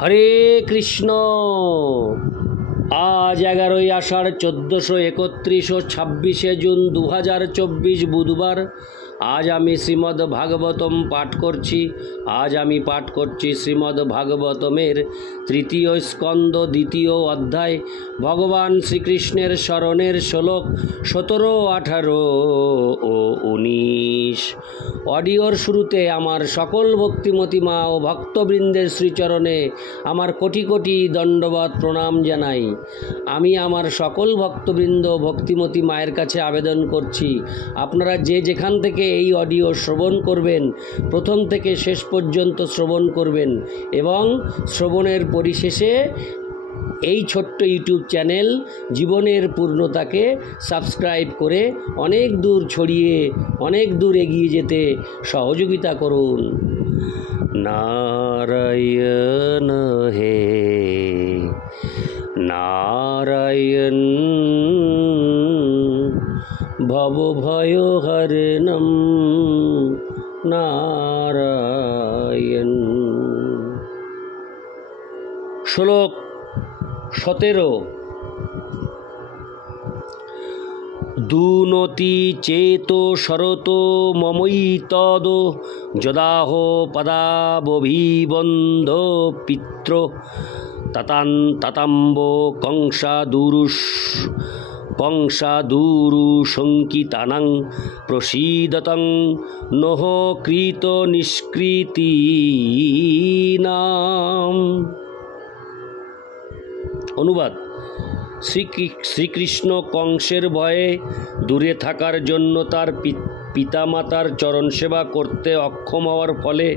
হরে কৃষ্ণ। আজ 11ই আষাঢ় 1431 ও 26শে জুন 2024 বুধবার। আজ আমি শ্রীমদ্ ভাগবতম পাঠ করছি। শ্রীমদ্ ভাগবতমের 3য় স্কন্দ 2য় অধ্যায়, ভগবান শ্রীকৃষ্ণের স্মরণের শ্লোক 17, 18 ও 19। অডিওর শুরুতে আমার সকল ভক্তিমতী মা ও ভক্তবৃন্দের শ্রীচরণে আমার কোটি কোটি দণ্ডবত প্রণাম জানাই। আমি আমার সকল ভক্তবৃন্দ ভক্তিমতী মায়ের কাছে আবেদন করছি, আপনারা যে যেখান থেকে এই অডিও শ্রবণ করবেন, প্রথম থেকে শেষ পর্যন্ত শ্রবণ করবেন এবং শ্রবণের পরিশেষে এই ছোট্ট ইউটিউব চ্যানেল জীবনের পূর্ণতাকে সাবস্ক্রাইব করে অনেক দূর ছড়িয়ে অনেক দূর এগিয়ে যেতে সহযোগিতা করুন। নারায়ণ হে নারায়ণ, ভবভয়হরণম নারায়ণ। শ্লোক 17। দুনতি চেতো শরতো মমৈতদ যদাহ পদাবভিবন্ধ পিত্র তাতাম্ব কংসাদুরুশঙ্কিতানাং প্রসীদতং নহ কৃত নিষ্কৃতীনাম। অনুবাদ: শ্রীকৃষ্ণ কংসের ভয়ে দূরে থাকার জন্য তার পিতামাতার চরণ সেবা করতে অক্ষম হওয়ার ফলে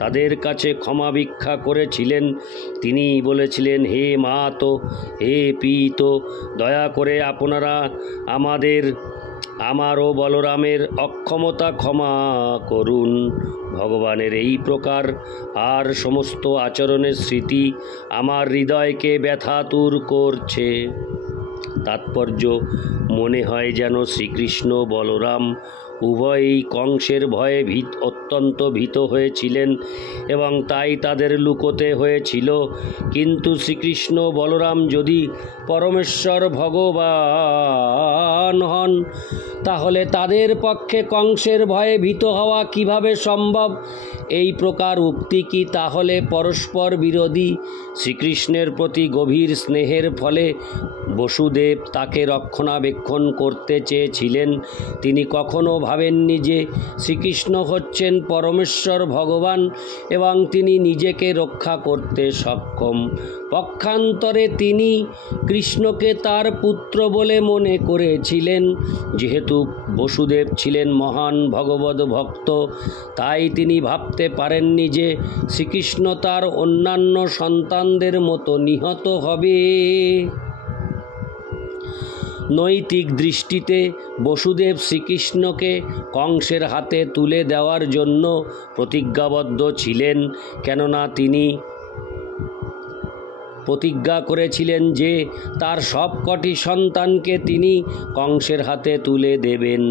তাদের কাছে ক্ষমা ভিক্ষা করেছিলেন। তিনি বলেছিলেন, হে মাতো, হে পিতো, দয়া করে আপনারা আমার ও বলরামের অক্ষমতা ক্ষমা করুন। ভগবানের এই প্রকার আর সমস্ত আচরণের স্মৃতি আমার হৃদয়কে ব্যথাতুর করছে। তাৎপর্য: মনে হয় যেন শ্রীকৃষ্ণ বলরাম উভয়ই কংসের ভয়ে অত্যন্ত ভীত হয়েছিলেন এবং তাই তাদের লুকোতে হয়েছিল। কিন্তু শ্রীকৃষ্ণ বলরাম যদি পরমেশ্বর ভগবান হন, তাহলে তাদের পক্ষে কংসের ভয়ে ভীত হওয়া কিভাবে সম্ভব? এই প্রকার উক্তি কি তাহলে পরস্পর বিরোধী? শ্রীকৃষ্ণের প্রতি গভীর স্নেহের ফলে বসুদেব তাকে রক্ষণাবেক্ষণ করতে চেয়েছিলেন। তিনি কখনো ভাবেননি যে শ্রীকৃষ্ণ হচ্ছেন পরমেশ্বর ভগবান এবং তিনি নিজেকে রক্ষা করতে সক্ষম। পক্ষান্তরে তিনি কৃষ্ণকে তার পুত্র বলে মনে করেছিলেন। যেহেতু বসুদেব ছিলেন মহান ভগবদ ভক্ত, তাই তিনি ভাবতে পারেননি যে শ্রীকৃষ্ণ তার অন্যান্য সন্তানদের মতো নিহত হবে। নৈতিক দৃষ্টিতে বসুদেব শ্রীকৃষ্ণকে কংসের হাতে তুলে দেওয়ার জন্য প্রতিজ্ঞাবদ্ধ ছিলেন, কেননা তিনি প্রতিজ্ঞা করেছিলেন যে তার সবকটি সন্তানকে তিনি কংসের হাতে তুলে দেবেন।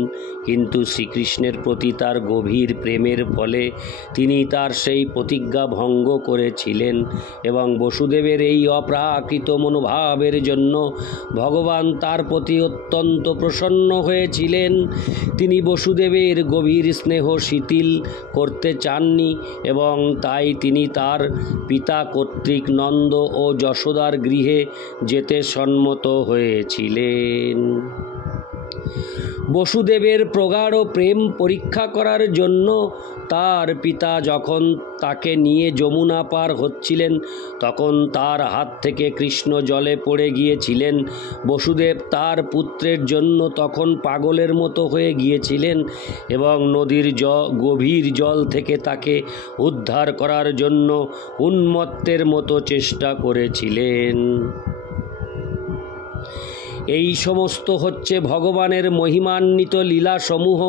কিন্তু শ্রীকৃষ্ণের প্রতি তার গভীর প্রেমের ফলে তিনি তার সেই প্রতিজ্ঞা ভঙ্গ করেছিলেন এবং বসুদেবের এই অপ্রাকৃত মনোভাবের জন্য ভগবান তার প্রতি অত্যন্ত প্রসন্ন হয়েছিলেন। তিনি বসুদেবের গভীর স্নেহ শিথিল করতে চাননি এবং তাই তিনি তার পিতা কর্তৃক নন্দ ও যশোদার গৃহে যেতে সম্মত হয়েছিলেন। বসুদেবের প্রগাঢ় প্রেম পরীক্ষা করার জন্য তার পিতা যখন তাকে নিয়ে যমুনা পার হচ্ছিলেন, তখন তার হাত থেকে কৃষ্ণ জলে পড়ে গিয়েছিলেন। বসুদেব তার পুত্রের জন্য তখন পাগলের মতো হয়ে গিয়েছিলেন এবং নদীর গভীর জল থেকে তাকে উদ্ধার করার জন্য উন্মত্তের মতো চেষ্টা করেছিলেন। এই সমস্ত হচ্ছে ভগবানের মহিমান্বিত লীলাসমূহ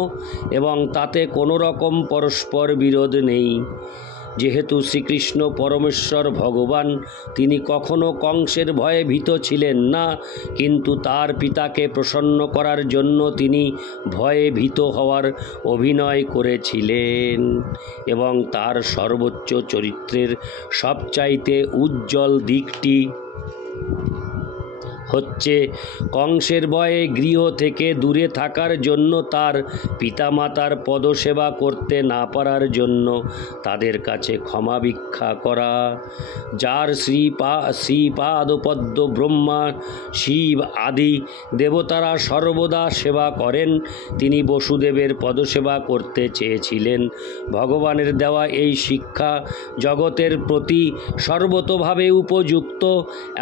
এবং তাতে কোনো রকম পরস্পর বিরোধ নেই। যেহেতু শ্রীকৃষ্ণ পরমেশ্বর ভগবান, তিনি কখনো কংসের ভয়ে ভীত ছিলেন না, কিন্তু তার পিতাকে প্রসন্ন করার জন্য তিনি ভয়ে ভীত হওয়ার অভিনয় করেছিলেন এবং তার সর্বোচ্চ চরিত্রের সবচাইতে উজ্জ্বল দিকটি হচ্ছে কংসের ভয়ে গৃহ থেকে দূরে থাকার জন্য তার পিতামাতার পদসেবা করতে না পারার জন্য তাদের কাছে ক্ষমা ভিক্ষা করা। যার শ্রীপাদপদ্ম ব্রহ্মা, শিব আদি দেবতারা সর্বদা সেবা করেন, তিনি বসুদেবের পদসেবা করতে চেয়েছিলেন। ভগবানের দেওয়া এই শিক্ষা জগতের প্রতি সর্বতোভাবে উপযুক্ত।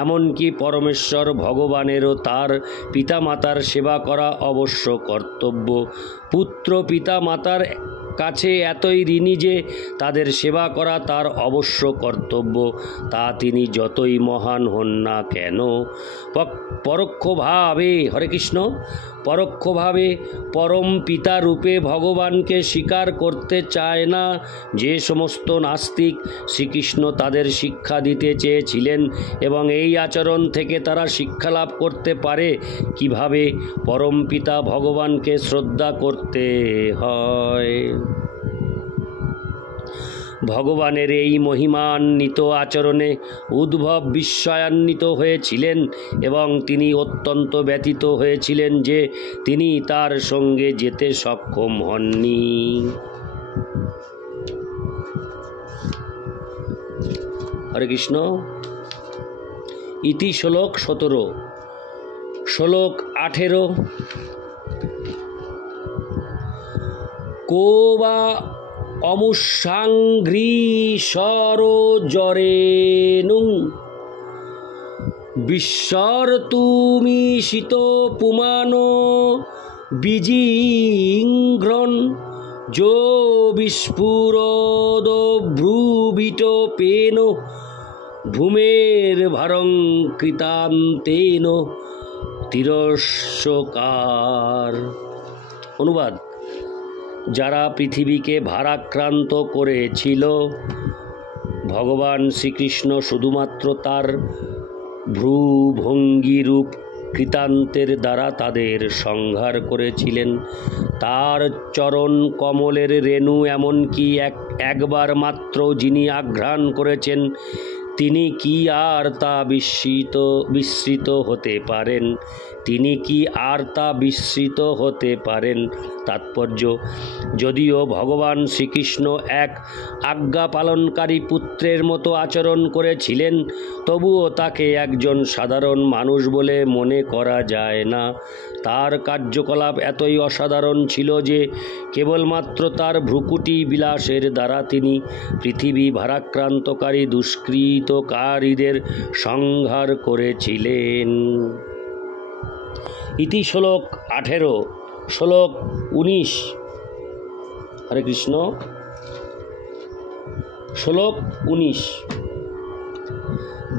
এমনকি পরমেশ্বর ভগবানেরও তার পিতামাতার সেবা করা অবশ্য কর্তব্য। পুত্র পিতামাতার কাছে এতই ঋণী যে তাদের সেবা করা তার অবশ্য কর্তব্য, তা তিনি যতই মহান হন না কেন। পরোক্ষভাবে, হরে কৃষ্ণ, পরোক্ষভাবে পরম পিতা রূপে ভগবানকে স্বীকার করতে চায় না। যে সমস্ত নাস্তিক শ্রীকৃষ্ণ তাদের শিক্ষা দিতে চেয়েছিলেন এবং এই আচরণ থেকে তারা শিক্ষা লাভ করতে পারে কিভাবে পরম পিতা ভগবানকে শ্রদ্ধা করতে হয়। ভগবানের এই মহিমান্বিত আচরণে উদ্ভব বিস্ময়ান্বিত হয়েছিলেন এবং তিনি অত্যন্ত ব্যথিত হয়েছিলেন যে তিনি তার সঙ্গে যেতে সক্ষম হননি। হরে কৃষ্ণ। ইতি শ্লোক 17। শ্লোক 18। কোবা অমুষাঙ্ঘ্রিসরোজরেণুং বিস্মর্তুমিষিত পুমানো বিজিঘ্রণ যো বিস্ফুরদভ্রুবিটোপেন ভূমের ভারং কৃতান্তেন তিরস্কার। অনুবাদ: যারা পৃথিবীকে ভারাক্রান্ত করেছিল, ভগবান শ্রীকৃষ্ণ শুধুমাত্র তার ভ্রুভঙ্গিরূপ কৃতান্তের দ্বারা তাদের সংহার করেছিলেন। তার চরণ কমলের রেণু এমনকি একবার মাত্র যিনি আঘ্রাণ করেছেন, তিনি কি আর তা বিস্মৃত হতে পারেন? তিনি কি আর তা বিস্মৃত হতে পারেন? তাৎপর্য: যদিও ভগবান শ্রীকৃষ্ণ এক আজ্ঞা পালনকারী পুত্রের মতো আচরণ করেছিলেন, তবুও তাকে একজন সাধারণ মানুষ বলে মনে করা যায় না। তার কার্যকলাপ এতই অসাধারণ ছিল যে কেবলমাত্র তার ভ্রুকুটি বিলাসের দ্বারা তিনি পৃথিবী ভারাক্রান্তকারী দুষ্কৃতকারীদের সংহার করেছিলেন। ইতি শ্লোক 18। শ্লোক 19। হরে কৃষ্ণ। শ্লোক 19।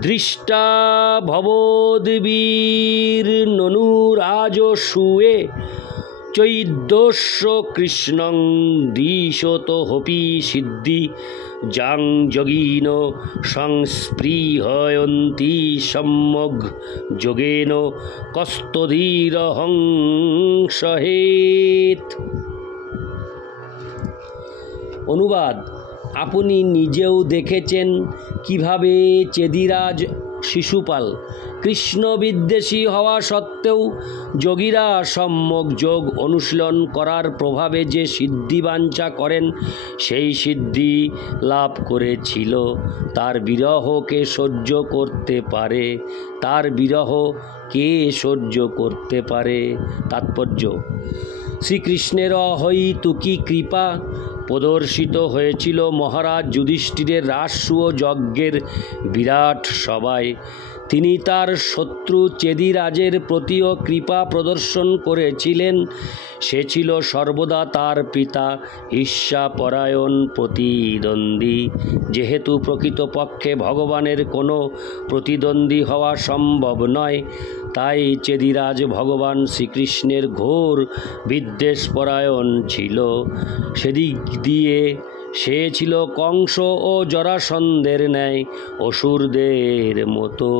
দৃষ্টা ভবদ্বীর ননুরাজসূয়ে চৈদ্যস্য কৃষ্ণং দিশত হপি সিদ্ধি যাং যোগিন সংস্পৃহয়ন্তি সম্যগ যোগেন কস্তধীরহং সহেত। অনুবাদ: আপনি নিজেও দেখেছেন কিভাবে চেদিরাজ শিশুপাল কৃষ্ণ বিদ্বেষী হওয়া সত্ত্বেও যোগীরা সম্যক যোগ অনুশীলন করার প্রভাবে যে সিদ্ধিবাঞ্ছা করেন সেই সিদ্ধি লাভ করেছিল। তার বিরহকে সহ্য করতে পারে। তার বিরহ কে সহ্য করতে পারে? তাৎপর্য: শ্রীকৃষ্ণের অহৈতুকী কৃপা প্রদর্শিত হয়েছিল মহারাজ যুধিষ্ঠিরের রাজসূয় যজ্ঞের বিরাট সভায়। তিনি তার শত্রু চেদিরাজের প্রতিও কৃপা প্রদর্শন করেছিলেন। সে ছিল সর্বদা তার পিতা ঈর্ষাপরায়ণ প্রতিদ্বন্দ্বী। যেহেতু প্রকৃতপক্ষে ভগবানের কোনো প্রতিদ্বন্দ্বী হওয়া সম্ভব নয়, তাই চেদিরাজ ভগবান শ্রীকৃষ্ণের ঘোর বিদ্বেষপরায়ণ ছিল। সেদিক দিয়ে সে ছিল কংস ও জরাসন্ধের ন্যায় অসুরদের মতো।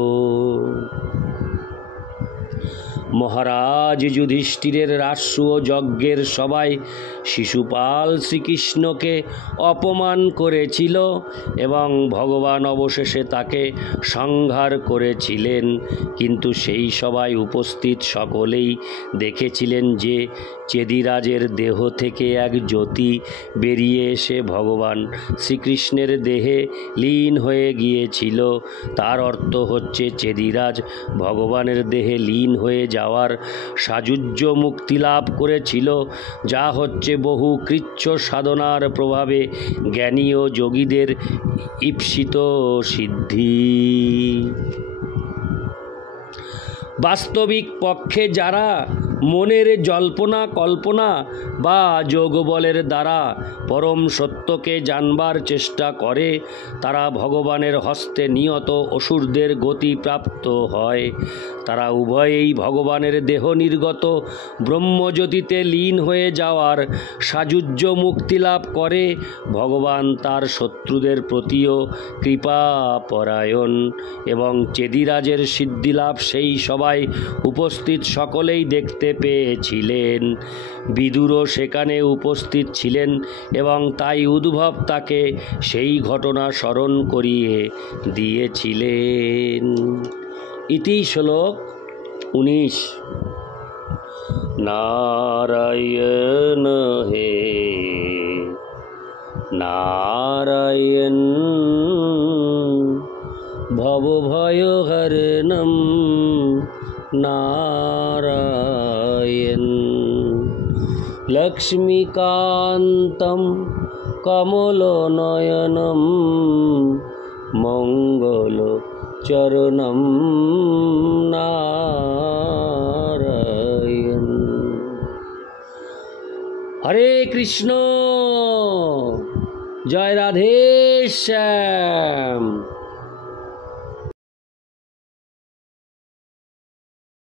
মহারাজ যুধিষ্ঠিরের রাজস্ব ও যজ্ঞের সভায় শিশুপাল শ্রীকৃষ্ণকে অপমান করেছিল এবং ভগবান অবশেষে তাকে সংহার করেছিলেন। কিন্তু সেই সভায় উপস্থিত সকলেই দেখেছিলেন যে চেদিরাজের দেহ থেকে এক জ্যোতি বেরিয়ে এসে ভগবান শ্রীকৃষ্ণের দেহে লীন হয়ে গিয়েছিল। তার অর্থ হচ্ছে চেদিরাজ ভগবানের দেহে লীন হয়ে যাওয়ার সাযুজ্য মুক্তি লাভ করেছিল, যা হচ্ছে বহু কৃচ্ছ সাধনার প্রভাবে জ্ঞানী ও যোগীদের ঈপ্সিত সিদ্ধি। বাস্তবিক পক্ষে যারা মনের জল্পনা কল্পনা বা যোগবলের দ্বারা পরম সত্যকে জানবার চেষ্টা করে, তারা ভগবানের হস্তে নিয়ত অসুরদের গতি প্রাপ্ত হয়। তারা উভয়েই ভগবানের দেহ নির্গত ব্রহ্মজ্যোতিতে লীন হয়ে যাওয়ার সাযুজ্য মুক্তি লাভ করে। ভগবান তার শত্রুদের প্রতিও কৃপাপরায়ণ এবং চেদিরাজের সিদ্ধিলাভ সেই সভায় উপস্থিত সকলেই দেখতে পেয়েছিলেন। বিদুরও সেখানে উপস্থিত ছিলেন এবং তাই উদ্ভব তাকে সেই ঘটনা স্মরণ করিয়ে দিয়েছিলেন। ইতি শ্লোক 19। নারায়ণ হে নারায়ণ ভবভয়হরণম নারায়ণ লক্ষ্মীকান্তম কমলনয়নম মঙ্গলচরণম নারায়ণ। হরে কৃষ্ণ। জয় রাধে শ্যাম।